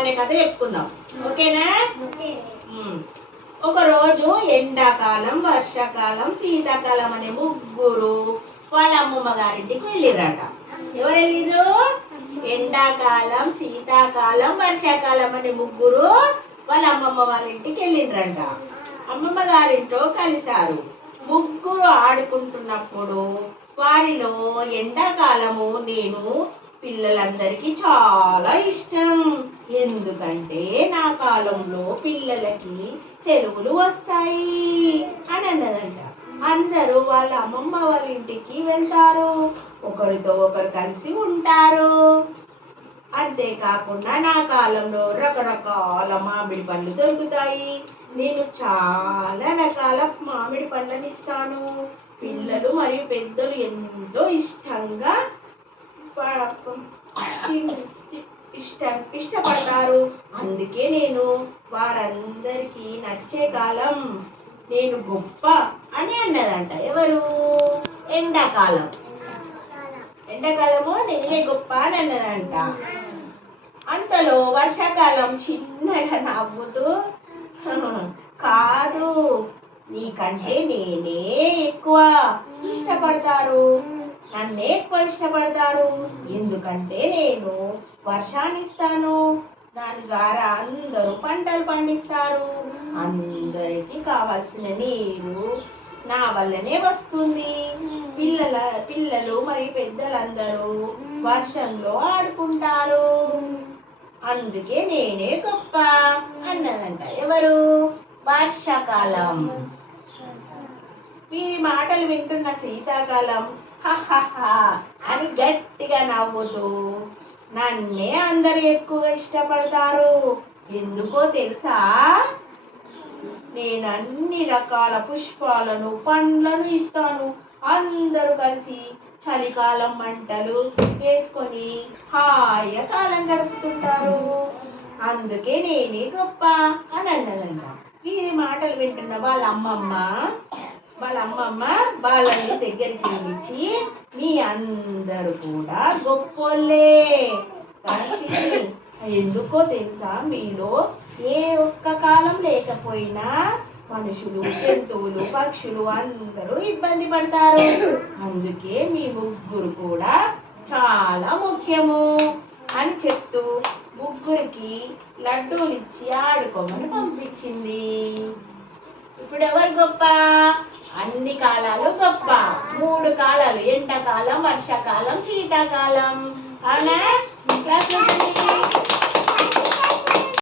అనే కథ చెప్పుకుందాం. ఓకేనా? ఒకరోజు ఎండాకాలం, వర్షాకాలం, శీతాకాలం అనే ముగ్గురు వాళ్ళ అమ్మమ్మ గారింటికి వెళ్ళిరట. ఎవరు వెళ్ళిరు? ఎండాకాలం, శీతాకాలం, వర్షాకాలం అనే ముగ్గురు వాళ్ళ అమ్మమ్మ వారింటికి వెళ్ళిండ్రంట. అమ్మమ్మ గారింట్లో కలిశారు. ముగ్గురు ఆడుకుంటున్నప్పుడు వారిలో ఎండాకాలము నేను పిల్లలందరికీ చాలా ఇష్టం. ఎందుకంటే నా కాలంలో పిల్లలకి సెలవులు వస్తాయి అని అన్నదంట. అందరూ వాళ్ళ అమ్మమ్మ వాళ్ళ ఇంటికి వెళ్తారు, ఒకరితో ఒకరు కలిసి ఉంటారు. అంతేకాకుండా నా కాలంలో రకరకాల మామిడి పండ్లు దొరుకుతాయి. నేను చాలా రకాల మామిడి పండ్లను ఇస్తాను. పిల్లలు మరియు పెద్దలు ఎంతో ఇష్టంగా ఇష్టపడతారు. అందుకే నేను వారందరికీ నచ్చే కాలం, నేను గొప్ప అని అన్నదంట. ఎవరు? ఎండాకాలం. ఎండాకాలము నేనే గొప్ప అని అన్నదంట. అంతలో వర్షాకాలం చిన్నగా నవ్వుతూ, కాదు, నీకంటే నేనే ఎక్కువ ఇష్టపడతారు, నన్నే ఎక్కువ ఇష్టపడతారు. ఎందుకంటే నేను వర్షాన్ని ఇస్తాను, దాని ద్వారా అందరూ పంటలు పండిస్తారు. అందరికీ కావాల్సిన నీరు నా వల్లనే వస్తుంది. పిల్లలు మరియు పెద్దలందరూ వర్షంలో ఆడుకుంటారు. అందుకే నేనే గొప్ప అన్నదంట. ఎవరు? వర్షాకాలం. వీరి మాటలు వింటున్న శీతాకాలం అని గట్టిగా నవ్వుతూ, నన్నే అందరూ ఎక్కువగా ఇష్టపడతారు. ఎందుకో తెలుసా? నేను అన్ని రకాల పుష్పాలను, పండ్లను ఇస్తాను. అందరూ కలిసి చలికాలం మంటలు వేసుకొని హాయిగా కాలం గడుపుతుంటారు. అందుకే నేనే గొప్ప అని అన్నదంట. వీరి మాటలు వింటున్న వాళ్ళ అమ్మమ్మ వాళ్ళని దగ్గరికి పిలిచి, మీ అందరూ కూడా గొప్పోళ్ళే. ఎందుకో తెలుసా? మీలో ఏ ఒక్క కాలం లేకపోయినా మనుషులు, జంతువులు, పక్షులు అందరూ ఇబ్బంది పడతారు. అందుకే మీ ముగ్గురు కూడా చాలా ముఖ్యము అని చెప్తూ ముగ్గురికి లడ్డూలు ఇచ్చి ఆడుకోమని పంపించింది. ఇప్పుడు ఎవరు గొప్ప? అన్ని కాలాలు గొప్ప. 3 కాలాలు, ఎండాకాలం, వర్షాకాలం, శీతాకాలం. అవునా?